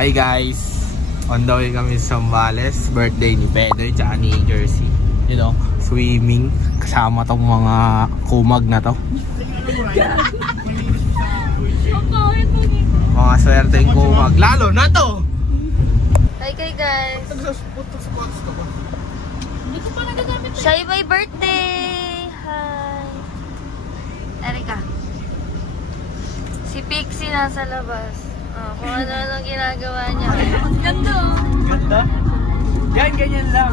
Hi guys, on the way kami sa Zambales, birthday ni Pedoy tsaka ni Jersey. You know, swimming kasama tong mga kumag na to. Mga swerteng kumag, lalo na to. Hi guys. Siya may birthday. Hi. Erika. Si Pixie nasa labas. Oh, kung ano ginagawa niya. Ganda. Ganda? Yan, ganyan lang.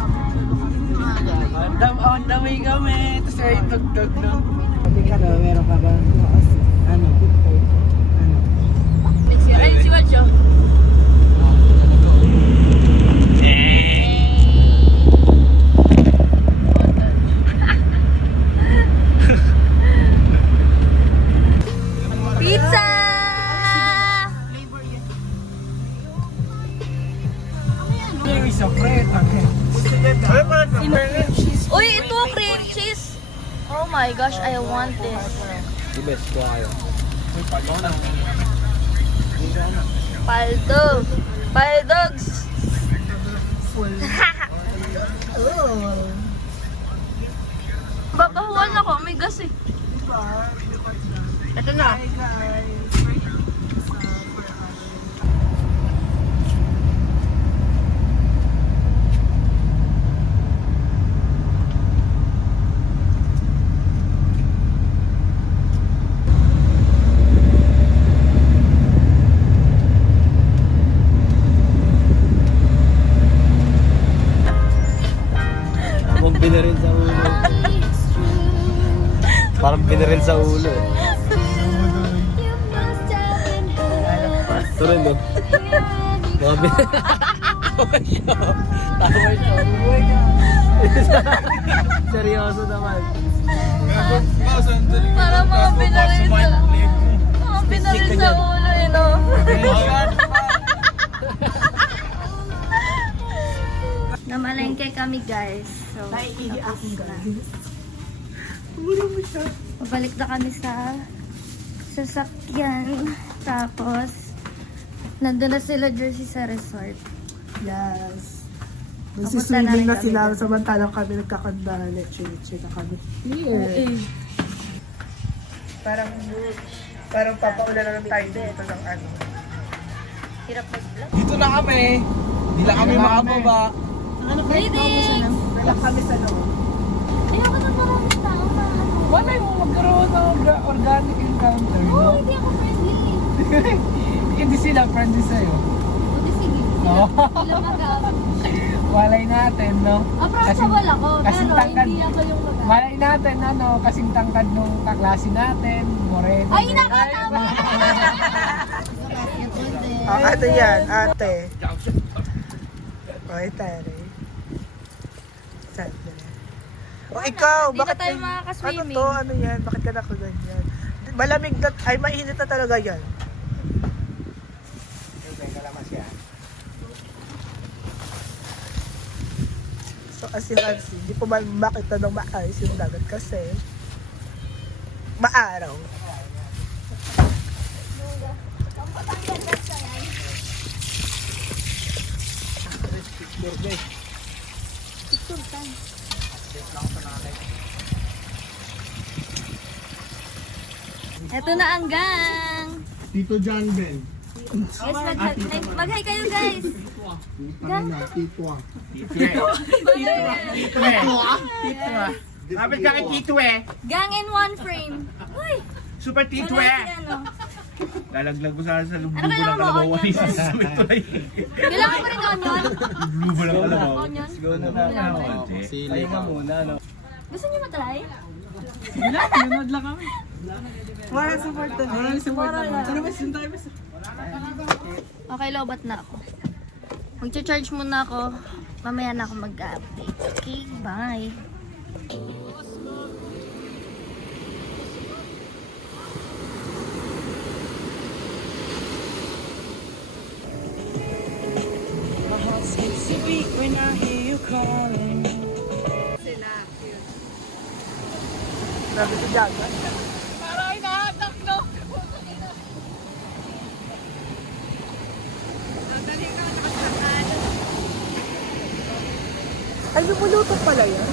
On the way kami. Tapos ay tugtog no. Meron ka ba? Ano? Next year. Ay, si Walcho. Pizza! Uy, ito cream cheese. Oh my gosh, I want this. The best ko kayo. Paldo. Paldogs. Babahuan ako, may gas eh. Ito na. Binaril sa ulo. Parang binaril sa ulo. Ito rin, no? Mga Tawa siya. Seryoso naman. Parang mga binaril sa... Mga binaril sa ulo, you know? Namalengke kami guys. So, tapos na. Pabalik na kami sa sasakyan. Tapos, nandun na sila Jersey sa resort. Yes. Papunta na Magsiswimming rin na kami sila doon. samantalang kami nagkakandala. Chill na kami. Yeah. Parang papaula na lang tayo dito ng ano. Hirap mag-vlog. Dito na kami. Hindi lang kami makababa. Ano Greetings! Wala kami sa loob. Ay, ako na maraming tao na ano. Wala yung magkaroon ng organic encounter, Oh, no? hindi ako friendly. Hindi sila friendly sa'yo. Buti sige. Oo. Sila mag-aabot. Malay natin, no? Approachable ako, kasing pero tangkad. hindi ako yung mag-aabot. Malay natin, ano, kasing tangkad nung kaklase natin, Moreno. Ay, nakatama! Ano yan, ate? Oy, tare. Sante. O ikaw, Hindi na bakit tayo ano makakaswimming. to? Ano yan? Bakit ka nakaganyan? Malamig na, ay mainit na talaga yan. So as you can see, hindi po man makita ng maayos yung dagat kasi maaraw. Ito na ang gang! Tito John Ben. Guys, mag-hi kayo guys! Gang! Kapit ka kay Tito eh. Gang in one frame! Uy! Super Tito Wala eh. si ano. Lalaglag mo sana sa lububo Ano ng kailangan mo? kalabaw. Onion? Sa tulay. Kailangan pa rin onion? Lububo ng kalabaw. Onion? Go na Kailangan. Sili pa. Gusto niyo matry? Wala support na. Wala support na. Ano ba sinta kayo? Okay, lobat na ako. Mag-charge muna ako. Mamaya na ako mag-update. Okay, bye! Skips a beat when I hear you calling. Sabi ko dyan. Parang hinahatak, no? lumuluto pala yan.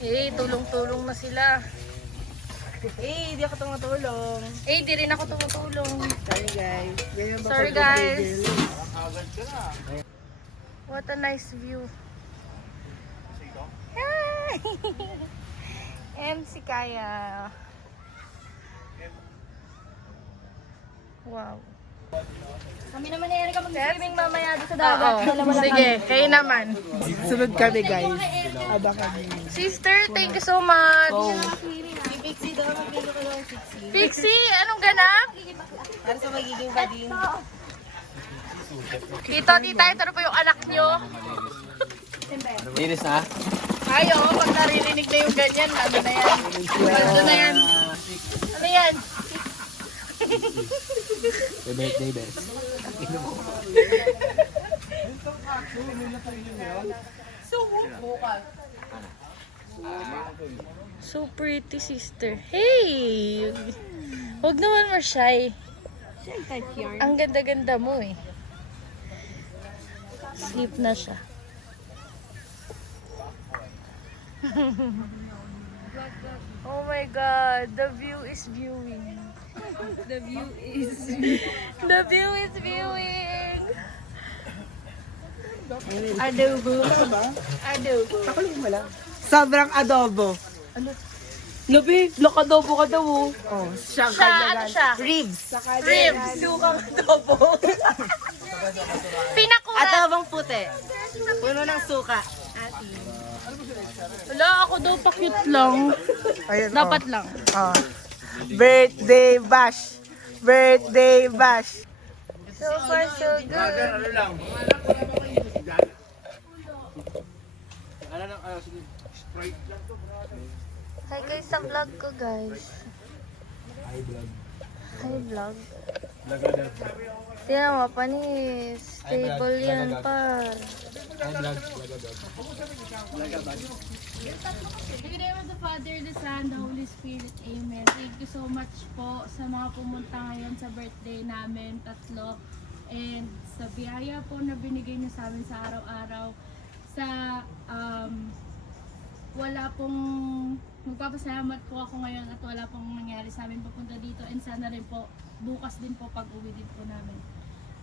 Eh, tulong-tulong na sila. Eh, di ako tumatulong. Eh, di rin ako tumutulong. Sorry guys. Ganyan ba Sorry, pag guys. birthday girl? What a nice view. Hi! MC Kaya. Wow. Kami naman na ka mag-swimming mamaya doon sa dagat. Sige, kayo naman. Sunod kami guys. Aba kami. Sister, thank you so much. Oh. Pixie, anong ganap? Para sa magiging bading. Tito, tita, ito na po yung anak nyo. Iris na? Ayo, pag naririnig na yung ganyan, ano na yan? Ano na yan? Ano yan? The birthday best. So pretty, sister. Hey! Huwag naman ma-shy. Ang ganda-ganda mo eh. Sleep na siya. Oh my God, the view is viewing. The view is viewing. Adobo. Adobo. Kakulit mo lang. Sobrang adobo. Labi, lakadobo ka daw. Oh, siyang Siya, ano siya? Ribs. Ribs. Sukang adobo. Pinakulat. Adobong puti. Puno ng suka. Wala, ako daw pa-cute lang. Ayun, Dapat lang. Oh. Birthday bash. Birthday bash. So far, so good. Ano lang? Sprite lang to. Hi guys sa vlog ko, guys. Hi vlog. Hi vlog. Lagadag. Tingnan mo, panis. Stable yan, par. Hi vlog. In the name of the Father, the Son, the Holy Spirit. Amen. Thank you so much po sa mga pumunta ngayon sa birthday namin, tatlo. And sa biyaya po na binigay niyo sa amin sa araw-araw. Sa wala pong magpapasalamat po ako ngayon at wala pong nangyari sa amin papunta dito. And sana rin po, bukas din po pag-uwi din po namin.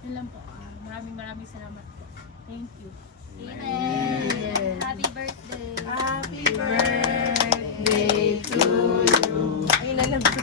Yun lang po. Maraming salamat po. Thank you. Amen. Happy birthday. Happy birthday to you. Ay, nalabas.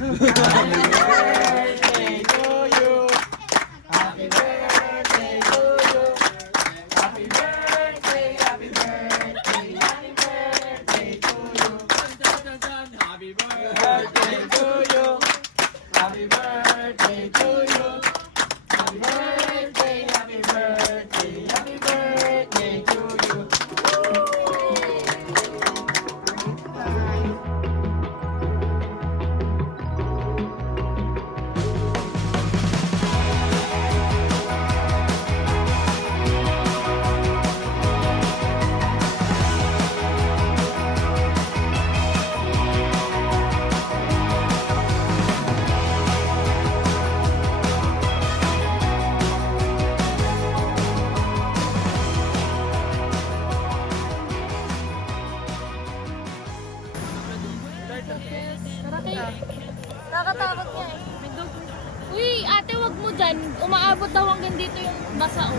Nakatakot niya eh. Uy, ate, wag mo dyan. Umaabot daw hanggang dito yung basa, oh.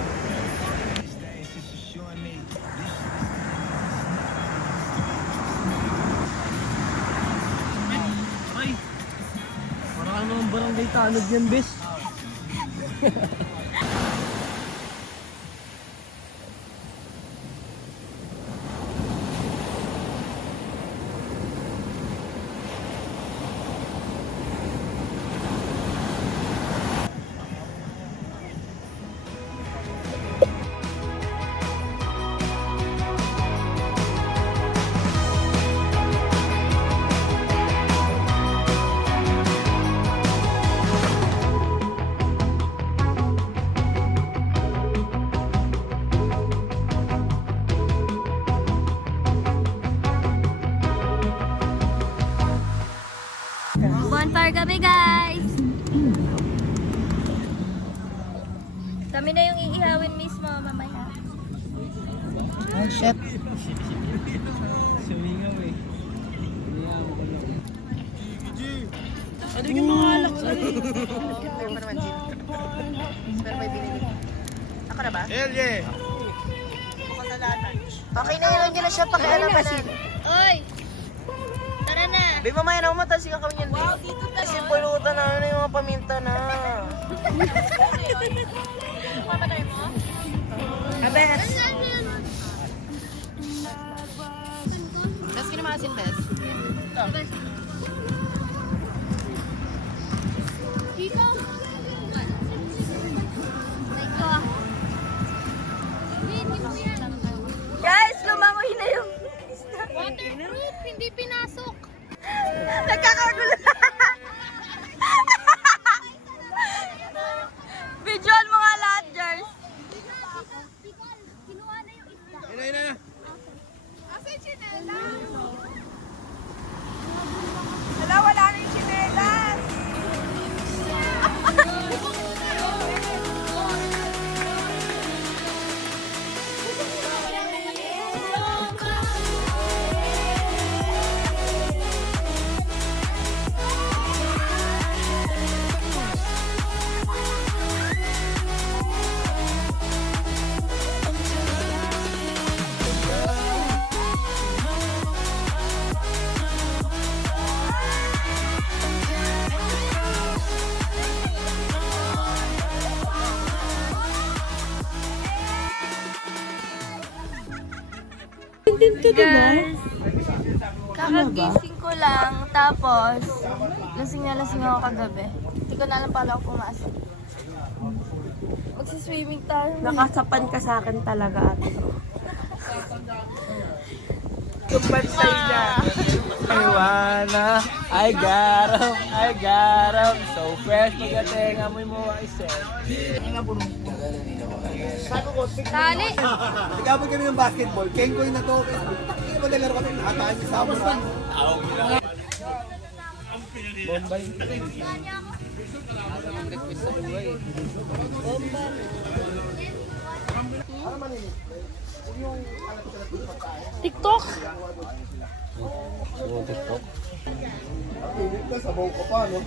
Parang naman barangay tanod yan, bes. Bonfire kami, guys. Shit. Sumingaw eh. Ano yung mga alak sa Ako na ba? Hell yeah! Okay na yun na siya, pakialam ka na. Oy! Tara na! Di mamaya na umatas yung kami yan. Wow, dito na. Kasi pulutan na yung mga paminta na. Mamatay mo? Kabes! Bes, kinamasin, Bes. Dito! Guys, lumangoy na yung Waterproof, hindi pinasok. nagkakagulo. Visual mo nga lahat, Jers. Kinuha na yung isda. Ina. Asa yung chinela? Wala, wala na yung chinelas! Guys, kakagising ko lang, tapos lasing ako kagabi. Hindi ko na alam paano ako pumasok. Magsiswimming tayo. Nakasapan ka sa akin talaga, ate ko. Yung bansay niya. Iwana, I got 'em, so fresh, magating, amoy mo ay set. Tali! Nagkabot kami ng basketball. Kengoy na to. Hindi ba nalaro kami? Nakataan niyo sa abos lang. Bombay. TikTok! TikTok. Sabaw ko pa, no?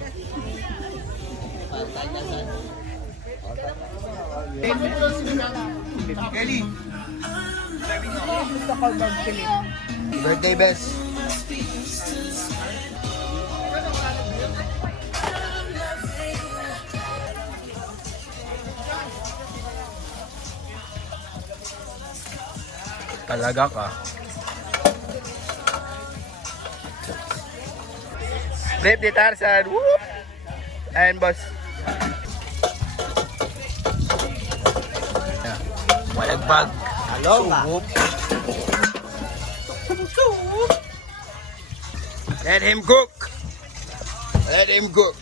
Kelly. Gusto ko mag-film. Birthday best. Talaga ka. Flip the Tarzan. Whoop! Ayan, boss. Walang bag. Hello, Let him cook. Let him cook.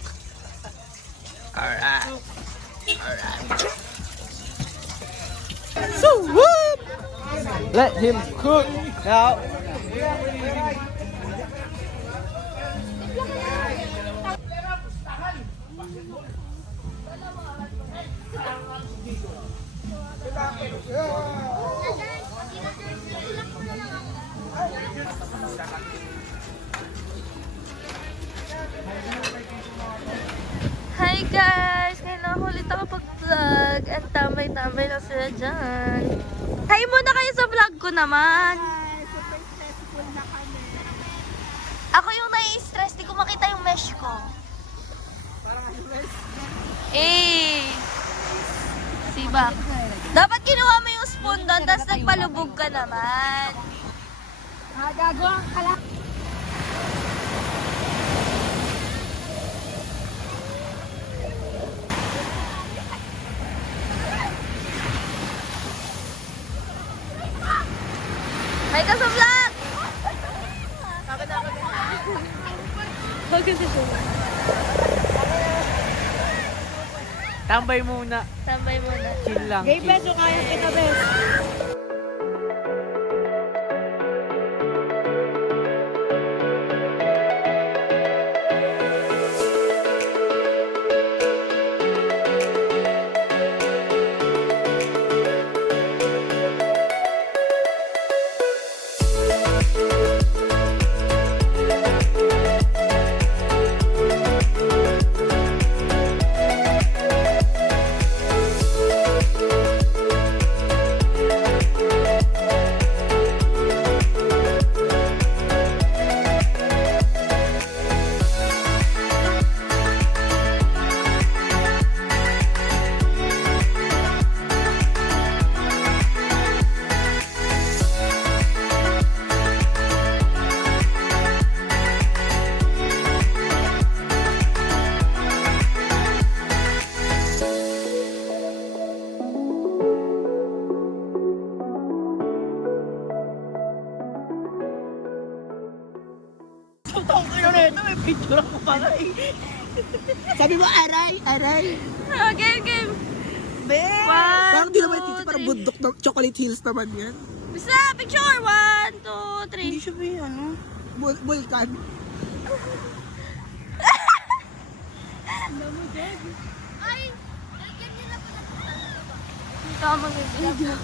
Alright. So whoop! Let him cook now. Hi guys! Ngayon lang ulit ako pag-vlog at tambay-tambay lang sila dyan. Hi muna kayo sa vlog ko naman! Super stressful na kami. Ako yung nai-stress, di ko makita yung mesh ko. Eh! Siba. Dapat kinuha mo yung spoon doon, tapos nagpalubog ka naman. Gagawa ka lang. Hi ka sa vlog! Tambay muna. Tambay muna. Chill lang. Gay beso, kaya kita beso. Putang kayo na ito, may picture ako pa nga eh. Sabi mo, aray, aray. Game, game. Be! One, Parang di naman two, titi, parang three. bundok ng chocolate hills naman yan. Bisa, picture. 1, 2, Hindi 3. siya ba ano? Vulkan. Tama mag-video.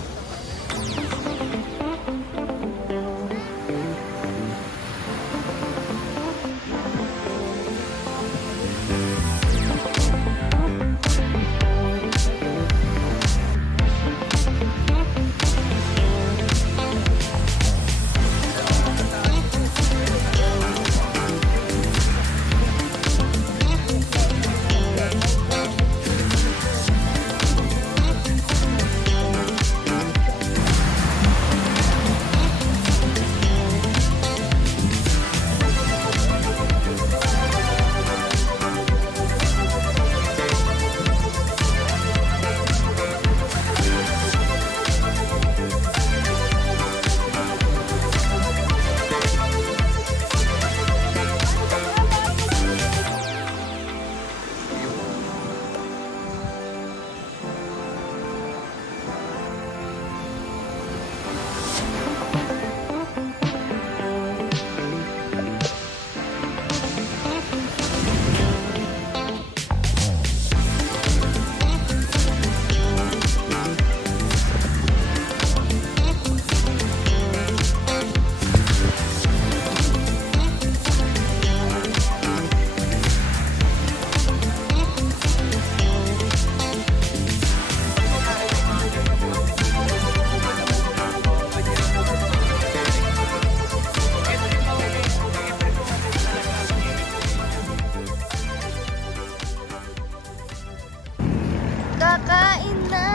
Kakain na!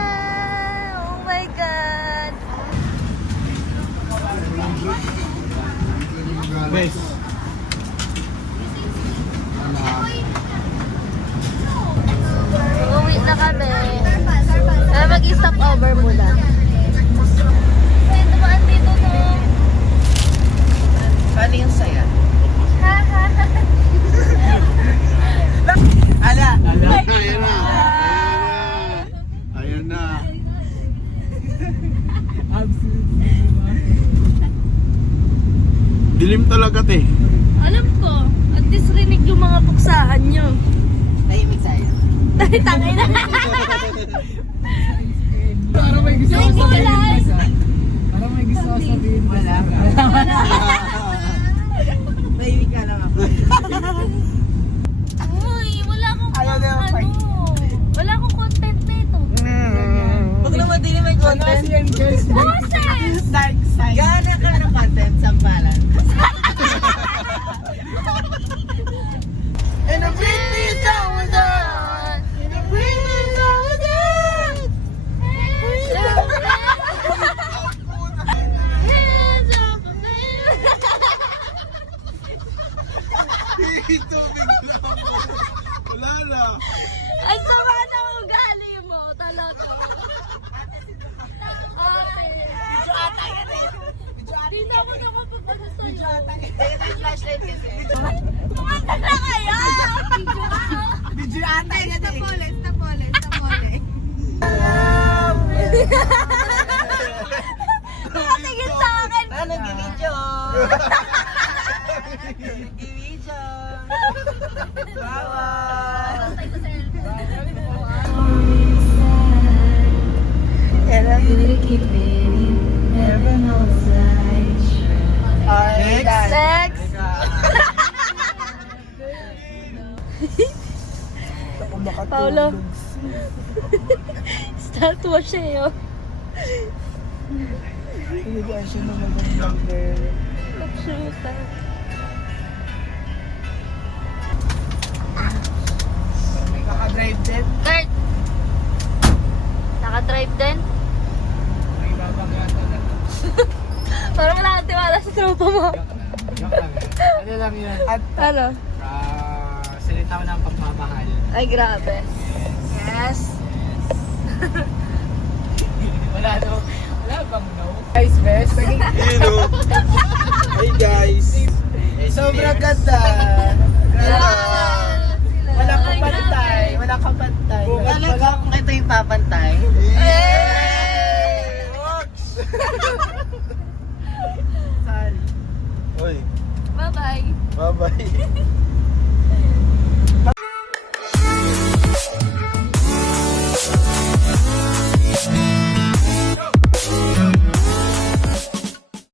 Oh my God! Guys. Uuwi na kami. Kaya mag-stop over muna. Ay, tumaan dito no. Paano yung saya? Ha ha ha. Ala! Ayan na. Ayan na. Dilim talaga te. Alam ko. At least rinig yung mga puksaan nyo. Tahimik sa'yo. Tangay na. Parang may gusto Yung kulay. Parang may gusto ko sabihin. Wala. Tahimik ka lang ako. Uy, wala akong Ayaw na yung part. Wala akong content na ito. Huwag naman din may content. Boses! Dark side. Gana ka ng content, sampalan. And a pretty sound And a pretty sound. Hands up, Ito, bigla mo. Wala na. Ang sama na ugali mo, talaga. Video ata yan eh. Di na ako nakapagpano sa'yo. Ayun yung flashlight kasi. Kumanta na kayo! Video ata yan eh. Tapoles. Nakatingin sa akin. Ano, gimidyo? Gimidyo. Bawal. Sex! Paolo. Statwa siya yun. Binigyan siya ng magandang girl. Nagsuta. May kaka-drive din. Kurt! Naka-drive din? May babagata na. Parang wala kang tiwala sa tropa mo. Ano lang yun? At Ano? salita mo ng pagmamahal. Ay, grabe. Yes. Wala bang no? Guys, best. Hello. Hey guys. So, Sobrang ganda. Wala kang pantay. Wala kang pantay. Talaga kung ito yung papantay. Sorry. Uy, Bye-bye. bye-bye.